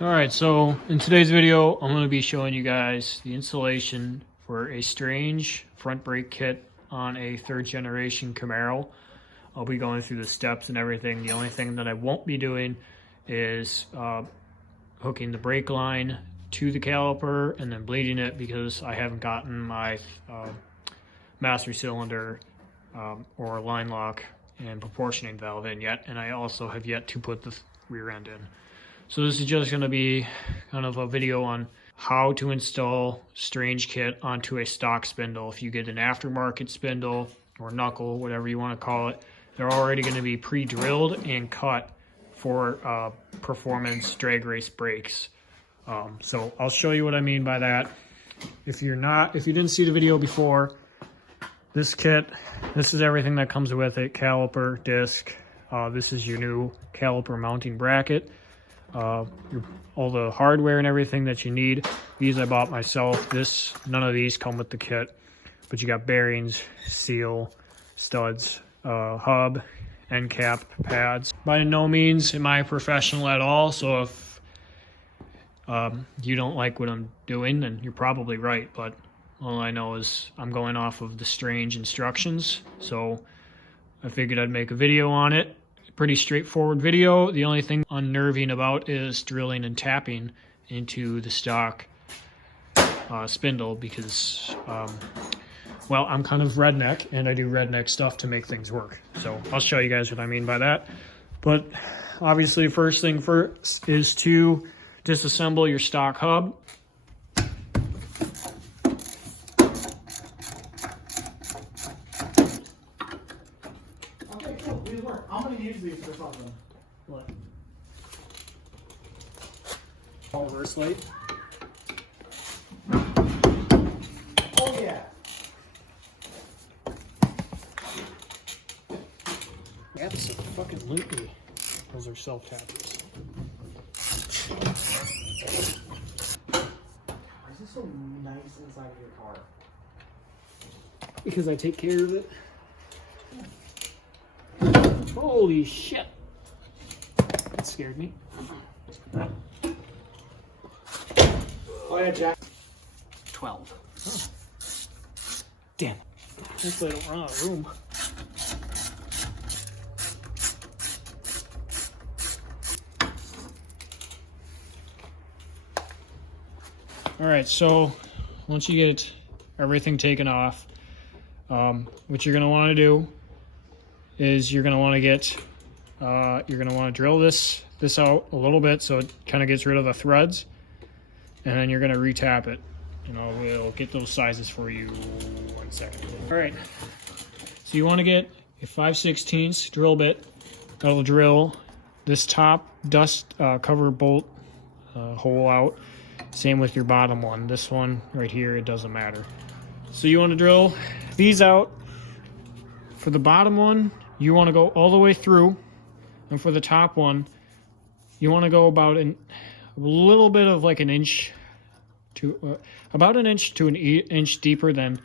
Alright, so in today's video, I'm going to be showing you guys the installation for a strange front brake kit on a third generation Camaro. I'll be going through the steps and everything. The only thing that I won't be doing is hooking the brake line to the caliper and then bleeding it because I haven't gotten my master cylinder or line lock and proportioning valve in yet, and I also have yet to put the rear end in. So this is just going to be kind of a video on how to install strange kit onto a stock spindle. If you get an aftermarket spindle or knuckle, whatever you want to call it, they're already going to be pre-drilled and cut for performance drag race brakes. So I'll show you what I mean by that. If you didn't see the video before, this kit, this is everything that comes with it: caliper, disc. This is your new caliper mounting bracket. All the hardware and everything that you need. These I bought myself. None of these come with the kit, but you got bearings, seal, studs, hub, end cap, pads. By no means am I professional at all, so if you don't like what I'm doing, then you're probably right, but all I know is I'm going off of the strange instructions, so I figured I'd make a video on it. Pretty straightforward video. The only thing unnerving about is drilling and tapping into the stock spindle because, well, I'm kind of redneck and I do redneck stuff to make things work. So I'll show you guys what I mean by that. But obviously, first thing first is to disassemble your stock hub. I'm gonna use these for something. What? All reverse light. Oh yeah. Absolutely. Those are self-tappers. Why is it so nice inside of your car? Because I take care of it. Holy shit. That scared me. Oh yeah, Jack. 12. Oh. Damn it. Hopefully I don't run out of room. Alright, so once you get everything taken off, what you're going to want to do is you're going to want to get, you're going to want to drill this out a little bit so it kind of gets rid of the threads, and then you're going to retap it. And I will get those sizes for you 1 second. All right, so you want to get a 5/16 drill bit that'll drill this top dust cover bolt hole out. Same with your bottom one. This one right here, it doesn't matter. So you want to drill these out. For the bottom one, you want to go all the way through, and for the top one, you want to go about a little bit of like an inch to about an inch to an inch deeper than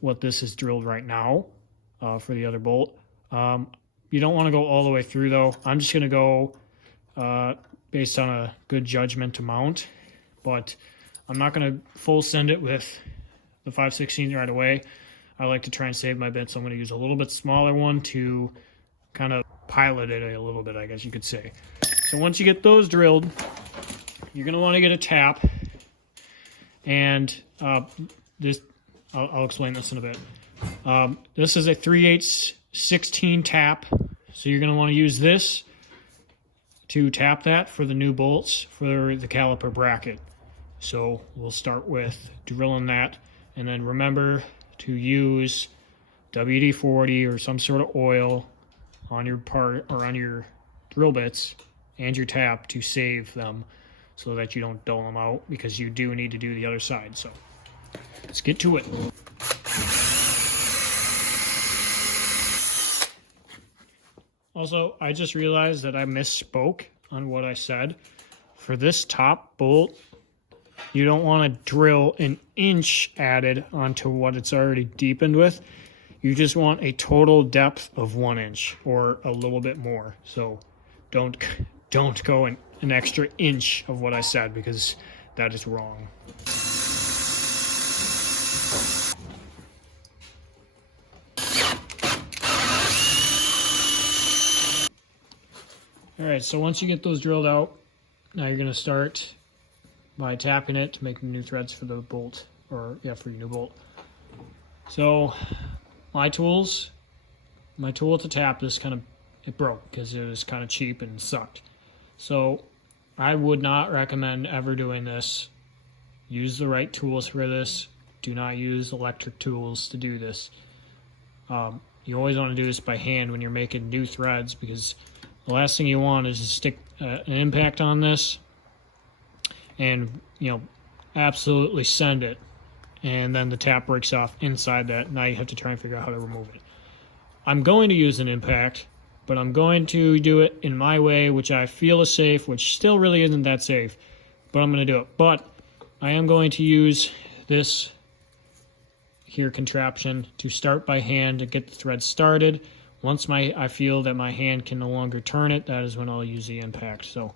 what this is drilled right now for the other bolt. You don't want to go all the way through though. I'm just going to go based on a good judgment amount, but I'm not going to full send it with the 5/16 right away. I like to try and save my bit, so I'm going to use a little bit smaller one to kind of pilot it a little bit, I guess you could say. So once you get those drilled, you're going to want to get a tap, and I'll explain this in a bit. This is a 3/8 tap, so you're going to want to use this to tap that for the new bolts for the caliper bracket. So we'll start with drilling that, and then remember to use WD-40 or some sort of oil on your part or on your drill bits and your tap to save them so that you don't dull them out, because you do need to do the other side. So let's get to it. Also, I just realized that I misspoke on what I said. For this top bolt, you don't want to drill an inch added onto what it's already deepened with. You just want a total depth of 1 inch or a little bit more. So don't go an extra inch of what I said because that is wrong. All right, so once you get those drilled out, now you're going to start by tapping it to make new threads for the bolt, or yeah, for your new bolt. So my tool to tap this it broke because it was kind of cheap and sucked. So I would not recommend ever doing this. Use the right tools for this. Do not use electric tools to do this. You always want to do this by hand when you're making new threads, because the last thing you want is to stick an impact on this and, you know, absolutely send it, and then the tap breaks off inside that. Now you have to try and figure out how to remove it. I'm going to use an impact, but I'm going to do it in my way, which I feel is safe, which still really isn't that safe, but I'm going to do it. But I am going to use this here contraption to start by hand to get the thread started. Once I feel that my hand can no longer turn it, that is when I'll use the impact. So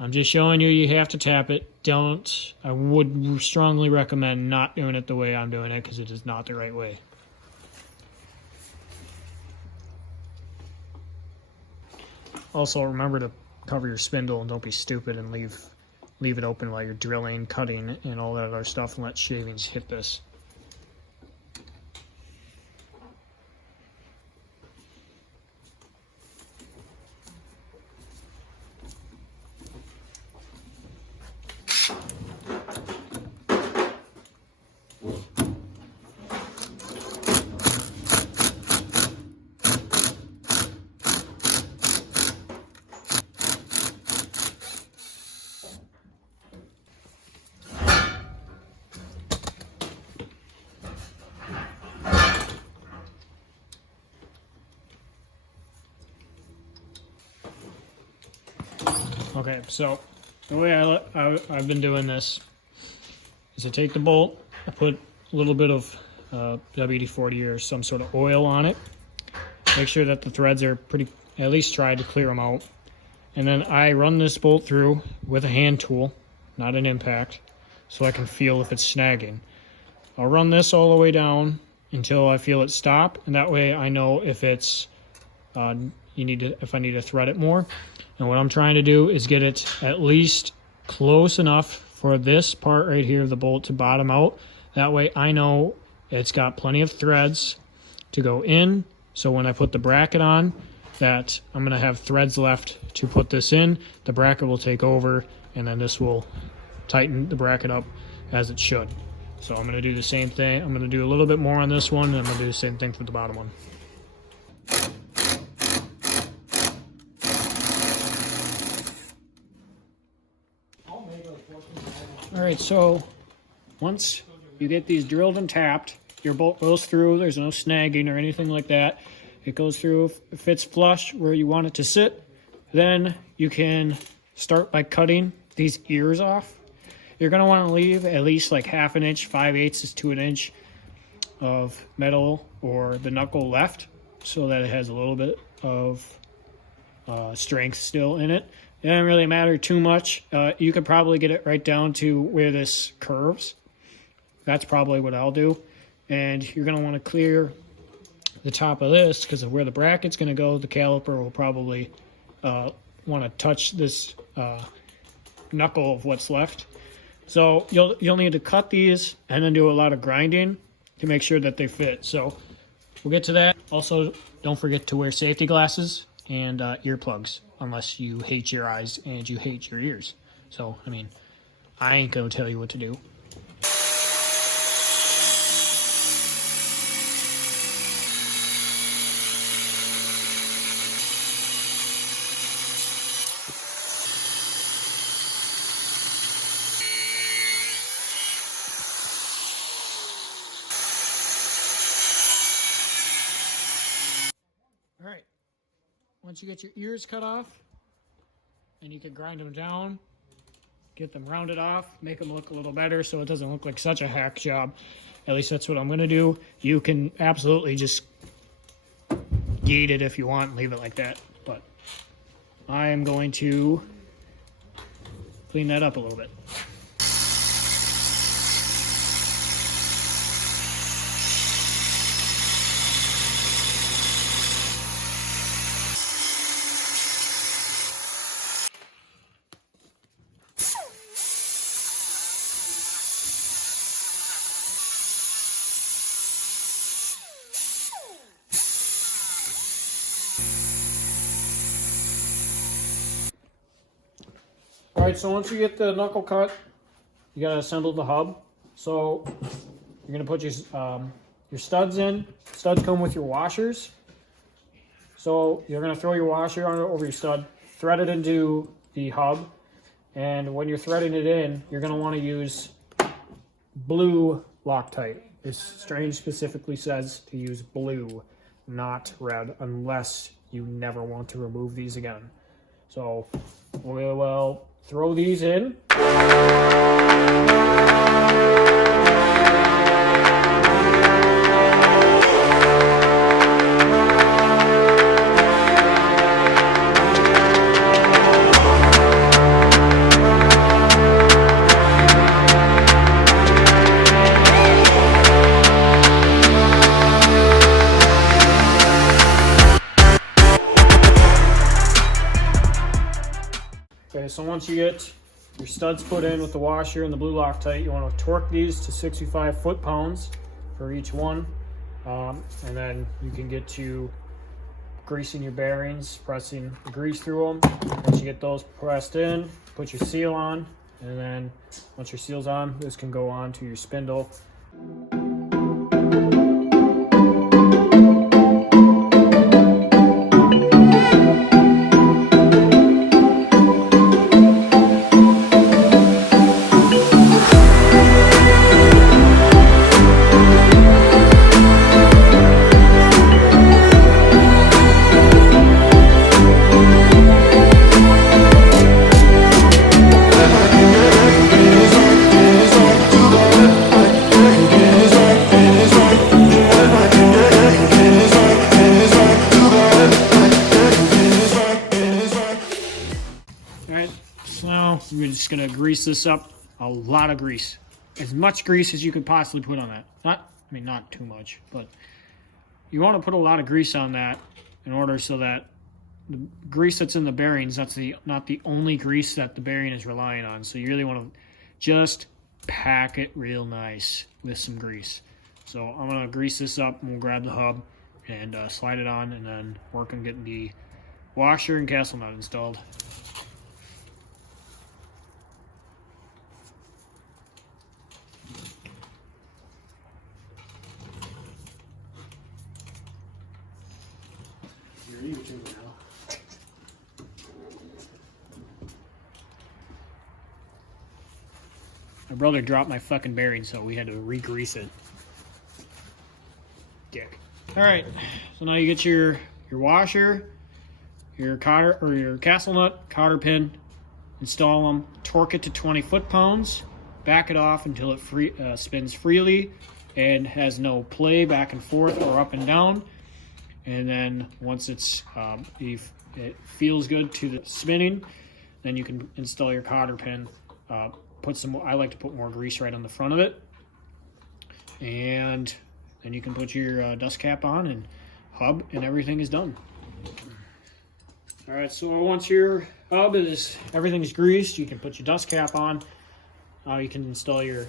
I'm just showing you have to tap it. I would strongly recommend not doing it the way I'm doing it, because it is not the right way. Also, remember to cover your spindle and don't be stupid and leave it open while you're drilling, cutting, and all that other stuff, and let shavings hit this. Okay, so the way I've been doing this is I take the bolt, I put a little bit of WD-40 or some sort of oil on it, make sure that the threads are at least try to clear them out, and then I run this bolt through with a hand tool, not an impact, so I can feel if it's snagging. I'll run this all the way down until I feel it stop, and that way I know if it's if I need to thread it more. And what I'm trying to do is get it at least close enough for this part right here of the bolt to bottom out. That way I know it's got plenty of threads to go in. So when I put the bracket on, that I'm going to have threads left to put this in. The bracket will take over, and then this will tighten the bracket up as it should. So I'm going to do the same thing. I'm going to do a little bit more on this one, and I'm going to do the same thing for the bottom one. All right, so once you get these drilled and tapped, your bolt goes through. There's no snagging or anything like that. It goes through, it fits flush where you want it to sit. Then you can start by cutting these ears off. You're going to want to leave at least like 1/2 inch, 5/8 to an inch of metal or the knuckle left, so that it has a little bit of strength still in it. It doesn't really matter too much. You could probably get it right down to where this curves. That's probably what I'll do. And you're going to want to clear the top of this, because of where the bracket's going to go. The caliper will probably want to touch this knuckle of what's left. So you'll need to cut these and then do a lot of grinding to make sure that they fit. So we'll get to that. Also, don't forget to wear safety glasses and earplugs, unless you hate your eyes and you hate your ears. So, I mean, I ain't gonna tell you what to do. All right. Once you get your ears cut off, and you can grind them down, get them rounded off, make them look a little better so it doesn't look like such a hack job. At least that's what I'm going to do. You can absolutely just gate it if you want and leave it like that. But I am going to clean that up a little bit. All right, so once you get the knuckle cut, you gotta assemble the hub. So you're gonna put your studs in. Studs come with your washers. So you're gonna throw your washer over your stud, thread it into the hub, and when you're threading it in, you're gonna want to use blue Loctite. This strange specifically says to use blue, not red, unless you never want to remove these again. So we will throw these in. Okay, so once you get your studs put in with the washer and the blue Loctite, you want to torque these to 65 foot-pounds for each one. And then you can get to greasing your bearings, pressing the grease through them. Once you get those pressed in, put your seal on, and then once your seal's on, this can go on to your spindle. We're just gonna grease this up, a lot of grease. As much grease as you could possibly put on that. Not too much, but you want to put a lot of grease on that in order so that the grease that's in the bearings, that's not the only grease that the bearing is relying on. So you really want to just pack it real nice with some grease. So I'm gonna grease this up and we'll grab the hub and slide it on and then work on getting the washer and castle nut installed. My brother dropped my fucking bearing, so we had to re-grease it. Dick. Alright, so now you get your washer, your cotter, or your castle nut, cotter pin, install them, torque it to 20 foot-pounds, back it off until it spins freely and has no play back and forth or up and down. And then once it feels good to the spinning, then you can install your cotter pin. I like to put more grease right on the front of it, and then you can put your dust cap on and hub, and everything is done. All right, so once your hub everything is greased, you can put your dust cap on. Now you can install your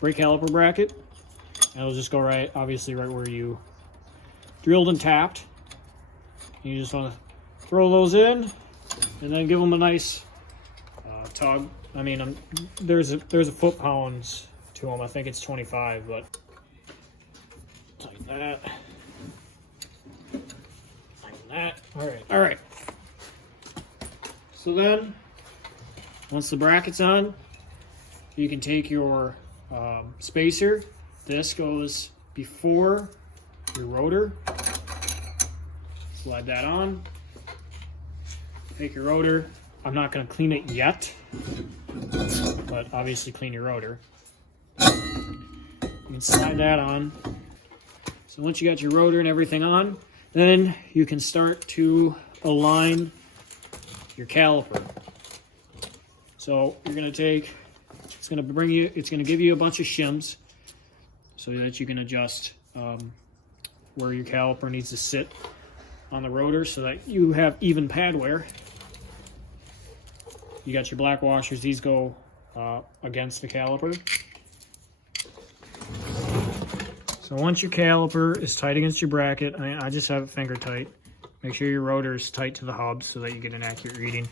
brake caliper bracket, and it'll just go obviously right where you drilled and tapped. You just want to throw those in and then give them a nice tug. I mean, there's a foot-pounds to them. I think it's 25, but like that, like that. All right. So then, once the bracket's on, you can take your spacer. This goes before your rotor. Slide that on. Take your rotor. I'm not going to clean it yet, but obviously clean your rotor. You can slide that on. So once you got your rotor and everything on, then you can start to align your caliper. So you're gonna take, it's gonna give you a bunch of shims so that you can adjust where your caliper needs to sit on the rotor so that you have even pad wear. You got your black washers, these go against the caliper. So once your caliper is tight against your bracket, I just have it finger tight. Make sure your rotor is tight to the hub so that you get an accurate reading.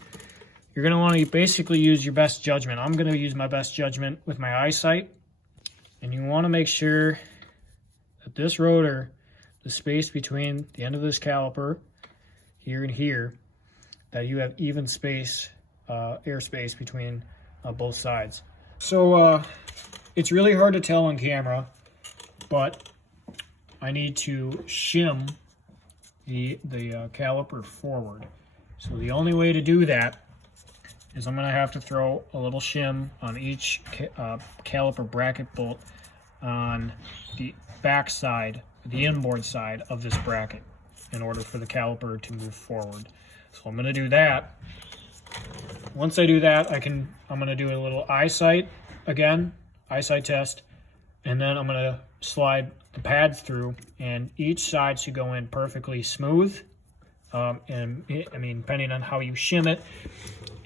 You're going to want to basically use your best judgment. I'm going to use my best judgment with my eyesight. And you want to make sure that this rotor, the space between the end of this caliper, here and here, that you have even space, airspace between both sides. So it's really hard to tell on camera, but I need to shim the caliper forward. So the only way to do that is I'm going to have to throw a little shim on each caliper bracket bolt on the back side, the inboard side of this bracket, in order for the caliper to move forward. So I'm going to do that. Once I do that, I'm going to do a little eyesight again, eyesight test, and then I'm going to slide the pads through, and each side should go in perfectly smooth. And I mean, depending on how you shim it,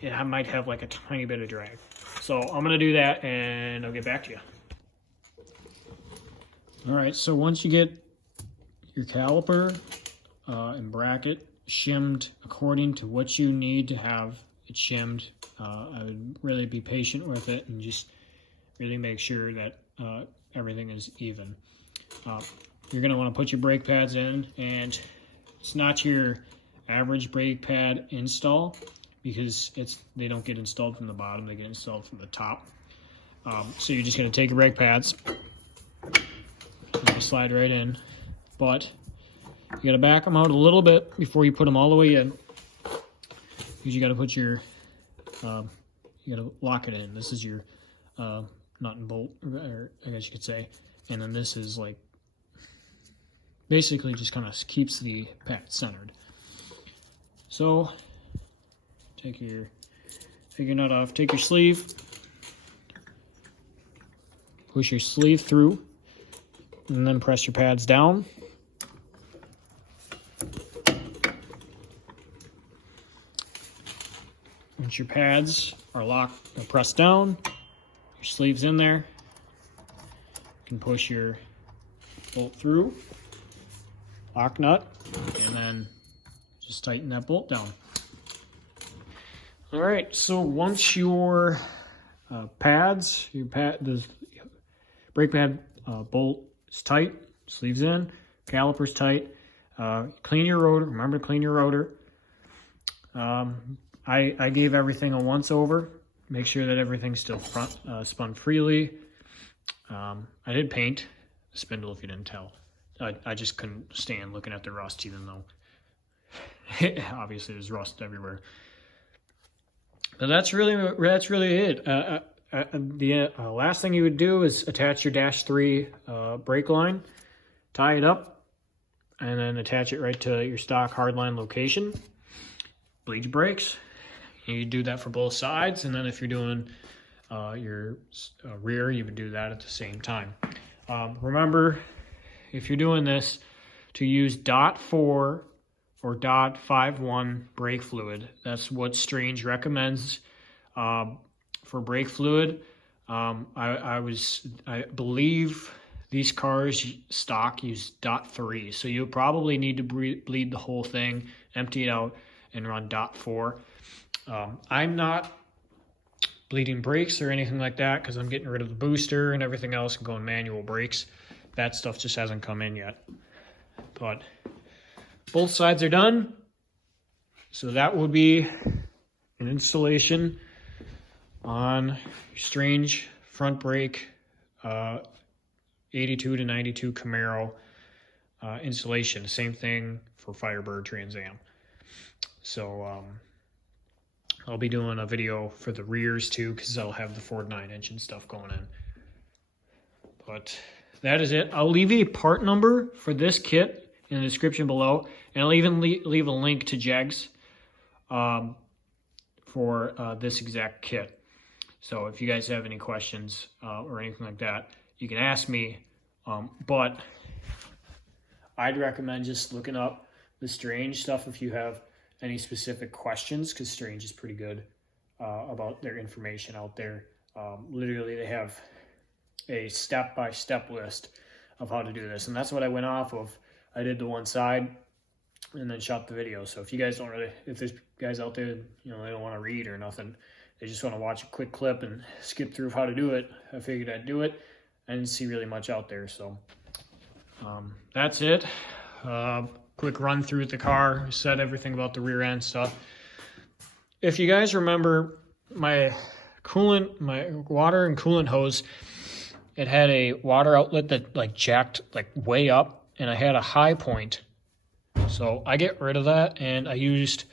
it might have like a tiny bit of drag. So I'm going to do that, and I'll get back to you. All right, so once you get your caliper and bracket shimmed according to what you need to have it shimmed, I would really be patient with it and just really make sure that everything is even. You're going to want to put your brake pads in, and it's not your average brake pad install because they don't get installed from the bottom, they get installed from the top. So you're just going to take your brake pads and slide right in, but you got to back them out a little bit before you put them all the way in, because you got to put your you got to lock it in. This is your nut and bolt, or I guess you could say, and then this is like basically just kind of keeps the pad centered. So take your nut off, take your sleeve, push your sleeve through, and then press your pads down. Once your pads are locked or pressed down, your sleeve's in there, you can push your bolt through, lock nut, and then just tighten that bolt down. All right, so once your the brake pad bolt is tight, sleeves in, caliper's tight, clean your rotor. Remember to clean your rotor. I gave everything a once over. Make sure that everything's still spun freely. I did paint the spindle, if you didn't tell. I just couldn't stand looking at the rust, even though obviously there's rust everywhere. But that's really it. The last thing you would do is attach your -3 brake line, tie it up, and then attach it right to your stock hardline location. Bleed your brakes. You do that for both sides, and then if you're doing your rear, you would do that at the same time. Remember, if you're doing this, to use .4 or .51 brake fluid. That's what Strange recommends for brake fluid. I believe these cars stock use .3, so you'll probably need to bleed the whole thing, empty it out, and run .4. I'm not bleeding brakes or anything like that because I'm getting rid of the booster and everything else and going manual brakes. That stuff just hasn't come in yet. But both sides are done. So that will be an installation on Strange front brake 82 to 92 Camaro installation. Same thing for Firebird Trans Am. So I'll be doing a video for the rears too, because I'll have the Ford 9-inch and stuff going in. But that is it. I'll leave a part number for this kit in the description below, and I'll even leave a link to Jegs for this exact kit. So if you guys have any questions or anything like that, you can ask me. But I'd recommend just looking up the Strange stuff if you have any specific questions, because Strange is pretty good about their information out there. Literally, they have a step-by-step list of how to do this, and that's what I went off of. I did the one side and then shot the video. So if you guys don't really, if there's guys out there, they don't want to read or nothing, they just want to watch a quick clip and skip through how to do it, I figured I'd do it. I didn't see really much out there, so that's it. Quick run through the car, said everything about the rear end stuff. If you guys remember, my water and coolant hose, it had a water outlet that like jacked like way up, and I had a high point. So I get rid of that, and I used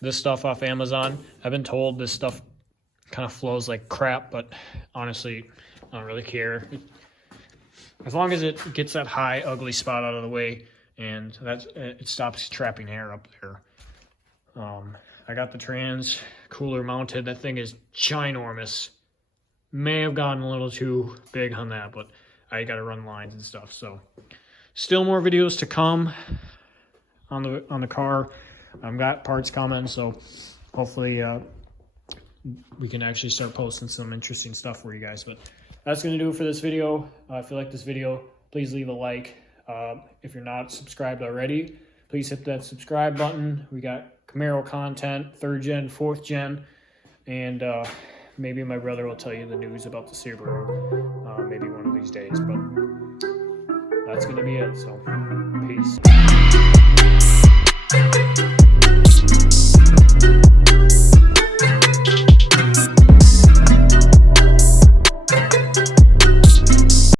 this stuff off Amazon. I've been told this stuff kind of flows like crap, but honestly, I don't really care. As long as it gets that high, ugly spot out of the way, and it stops trapping air up there. I got the trans cooler mounted. That thing is ginormous. May have gotten a little too big on that, but I got to run lines and stuff. So still more videos to come on the car. I've got parts coming, so hopefully we can actually start posting some interesting stuff for you guys. But that's going to do it for this video. If you like this video, please leave a like. If you're not subscribed already, please hit that subscribe button. We got Camaro content, 3rd gen, 4th gen, and maybe my brother will tell you the news about the Subaru maybe one of these days. But that's going to be it, so peace.